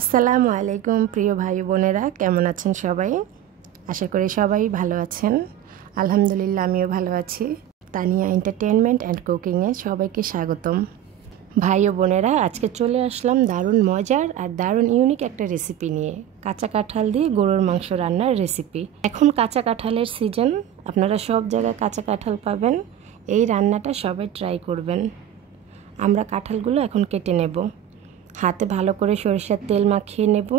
আসসালামু আলাইকুম প্রিয় ভাই বোনেরা, কেমন আছেন সবাই? আশা করি সবাই ভালো আছেন। আলহামদুলিল্লাহ আমিও ভালো আছি। তানিয়া এন্টারটেইনমেন্ট অ্যান্ড কুকিংয়ে সবাইকে স্বাগতম। ভাই ও বোনেরা, আজকে চলে আসলাম দারুণ মজার আর দারুণ ইউনিক একটা রেসিপি নিয়ে। কাঁচা কাঁঠাল দিয়ে গরুর মাংস রান্নার রেসিপি। এখন কাঁচা কাঁঠালের সিজন, আপনারা সব জায়গায় কাঁচা কাঁঠাল পাবেন। এই রান্নাটা সবাই ট্রাই করবেন। আমরা কাঁঠালগুলো এখন কেটে নেব। হাতে ভালো করে সরিষার তেল মাখিয়ে নেব,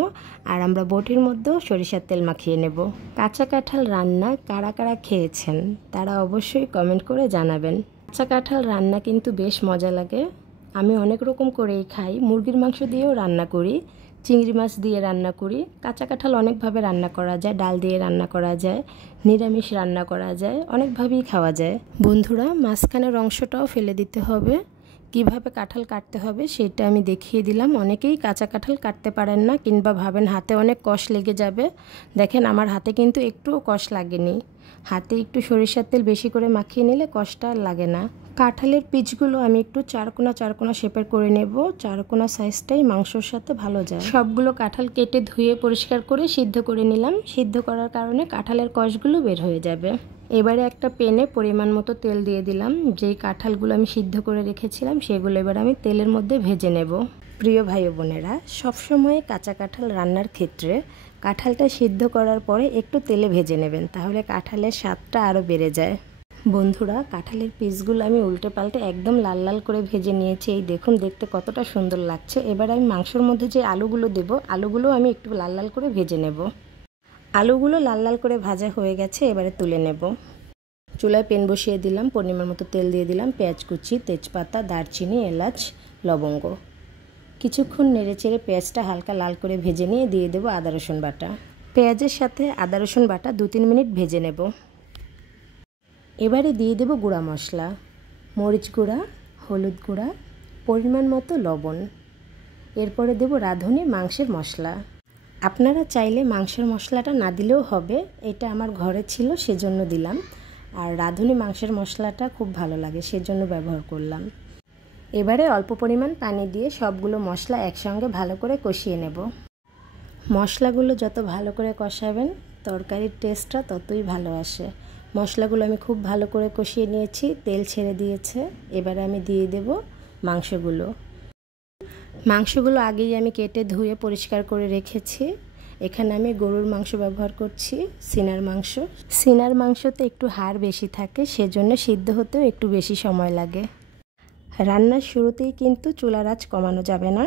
আর আমরা বটির মধ্যেও সরিষার তেল মাখিয়ে নেব। কাঁচা কাঁঠাল রান্না কারা কারা খেয়েছেন তারা অবশ্যই কমেন্ট করে জানাবেন। কাঁচা কাঁঠাল রান্না কিন্তু বেশ মজা লাগে। আমি অনেক রকম করেই খাই। মুরগির মাংস দিয়েও রান্না করি, চিংড়ি মাছ দিয়ে রান্না করি। কাঁচা কাঁঠাল অনেকভাবে রান্না করা যায়, ডাল দিয়ে রান্না করা যায়, নিরামিষ রান্না করা যায়, অনেকভাবেই খাওয়া যায়। বন্ধুরা, মাঝখানের অংশটাও ফেলে দিতে হবে। কিভাবে কাঁঠাল কাটতে হবে সেটা আমি দেখিয়ে দিলাম। অনেকেই কাঁচা কাঁঠাল কাটতে পারেন না, কিংবা ভাবেন হাতে অনেক কষ লেগে যাবে। দেখেন, আমার হাতে কিন্তু একটুও কষ লাগেনি। হাতে একটু সরিষার তেল বেশি করে মাখিয়ে নিলে কষটা আর লাগে না। কাঁঠালের পিচগুলো আমি একটু চারকোনা শেপের করে নেব। চারকোনা সাইজটাই মাংসর সাথে ভালো যায়। সবগুলো কাঁঠাল কেটে ধুয়ে পরিষ্কার করে সিদ্ধ করে নিলাম। সিদ্ধ করার কারণে কাঁঠালের কষগুলো বের হয়ে যাবে। এবারে একটা প্যানে পরিমাণ মতো তেল দিয়ে দিলাম। যেই কাঁঠালগুলো আমি সিদ্ধ করে রেখেছিলাম সেগুলো এবার আমি তেলের মধ্যে ভেজে নেব। প্রিয় ভাই বোনেরা, সবসময় কাঁচা কাঁঠাল রান্নার ক্ষেত্রে কাঁঠালটা সিদ্ধ করার পরে একটু তেলে ভেজে নেবেন, তাহলে কাঁঠালের স্বাদটা আরও বেড়ে যায়। বন্ধুরা, কাঁঠালের পিসগুলো আমি উল্টে পাল্টে একদম লাল লাল করে ভেজে নিয়েছি। এই দেখুন, দেখতে কতটা সুন্দর লাগছে। এবার আমি মাংসর মধ্যে যে আলুগুলো দেব, আলুগুলো আমি একটু লাল লাল করে ভেজে নেব। আলুগুলো লাল লাল করে ভাজা হয়ে গেছে, এবারে তুলে নেব। চুলায় প্যান বসিয়ে দিলাম, পরিমাণ মতো তেল দিয়ে দিলাম। পেঁয়াজ কুচি, তেজপাতা, দারচিনি, এলাচ, লবঙ্গ। কিছুক্ষণ নেড়েচেড়ে পেঁয়াজটা হালকা লাল করে ভেজে নিয়ে দিয়ে দেবো আদা রসুন বাটা। পেঁয়াজের সাথে আদা রসুন বাটা 2-3 মিনিট ভেজে নেব। এবারে দিয়ে দেব গুঁড়া মশলা, মরিচ গুঁড়া, হলুদ গুঁড়া, পরিমাণ মতো লবণ। এরপরে দেব রাঁধুনি মাংসের মশলা। আপনারা চাইলে মাংসের মশলাটা না দিলেও হবে, এটা আমার ঘরে ছিল সেজন্য দিলাম। আর রাঁধুনি মাংসের মশলাটা খুব ভালো লাগে সেজন্য ব্যবহার করলাম। এবারে অল্প পরিমাণ পানি দিয়ে সবগুলো মশলা একসঙ্গে ভালো করে কষিয়ে নেব। মশলাগুলো যত ভালো করে কষাবেন তরকারির টেস্টটা ততই ভালো আসে। মশলাগুলো আমি খুব ভালো করে কষিয়ে নিয়েছি, তেল ছেড়ে দিয়েছে। এবারে আমি দিয়ে দেব মাংসগুলো আগেই আমি কেটে ধুয়ে পরিষ্কার করে রেখেছি। এখানে আমি গরুর মাংস ব্যবহার করছি, সিনার মাংস। সিনার মাংসতে একটু হাড় বেশি থাকে, সেজন্য সিদ্ধ হতেও একটু বেশি সময় লাগে। রান্নার শুরুতেই কিন্তু চুলার আঁচ কমানো যাবে না।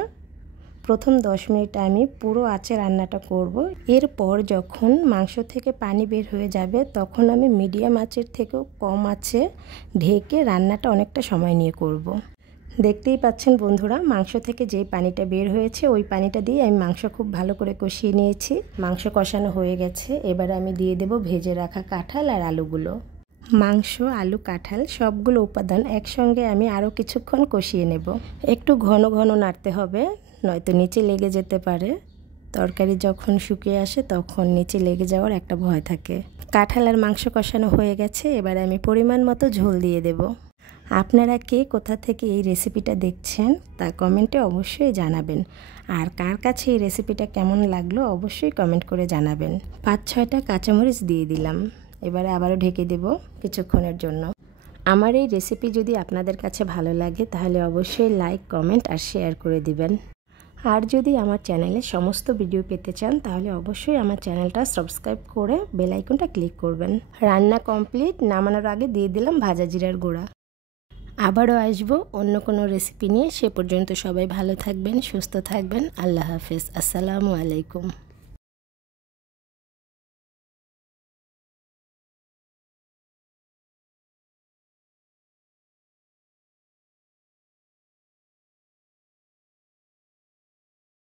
প্রথম 10 মিনিট আমি পুরো আঁচে রান্নাটা করব। এরপর যখন মাংস থেকে পানি বের হয়ে যাবে তখন আমি মিডিয়াম আঁচের থেকেও কম আঁচে ঢেকে রান্নাটা অনেকটা সময় নিয়ে করব। দেখতেই পাচ্ছেন বন্ধুরা, মাংস থেকে যেই পানিটা বের হয়েছে ওই পানিটা দিয়ে আমি মাংস খুব ভালো করে কষিয়ে নিয়েছি। মাংস কষানো হয়ে গেছে। এবার আমি দিয়ে দেব ভেজে রাখা কাঁঠাল আর আলুগুলো। মাংস, আলু, কাঁঠাল সবগুলো উপাদান একসঙ্গে আমি আরও কিছুক্ষণ কষিয়ে নেব। একটু ঘন ঘন নাড়তে হবে, নয়তো নিচে লেগে যেতে পারে। তরকারি যখন শুকিয়ে আসে তখন নিচে লেগে যাওয়ার একটা ভয় থাকে। কাঁঠাল আর মাংস কষানো হয়ে গেছে। এবার আমি পরিমাণ মতো ঝোল দিয়ে দেব। আপনারা কে কোথা থেকে এই রেসিপিটা দেখছেন তা কমেন্টে অবশ্যই জানাবেন। আর কার কাছে এই রেসিপিটা কেমন লাগলো অবশ্যই কমেন্ট করে জানাবেন। 5-6টা কাঁচামরিচ দিয়ে দিলাম। এবারে আবারও ঢেকে দেব কিছুক্ষণের জন্য। আমার এই রেসিপি যদি আপনাদের কাছে ভালো লাগে তাহলে অবশ্যই লাইক, কমেন্ট আর শেয়ার করে দিবেন। আর যদি আমার চ্যানেলে সমস্ত ভিডিও পেতে চান তাহলে অবশ্যই আমার চ্যানেলটা সাবস্ক্রাইব করে বেল আইকনটা ক্লিক করবেন। রান্না কমপ্লিট। নামানোর আগে দিয়ে দিলাম ভাজা জিরার গুঁড়া। আবারও আসবো অন্য কোনো রেসিপি নিয়ে। সে পর্যন্ত সবাই ভালো থাকবেন, সুস্থ থাকবেন। আল্লাহ হাফেজ। আসসালামু আলাইকুম।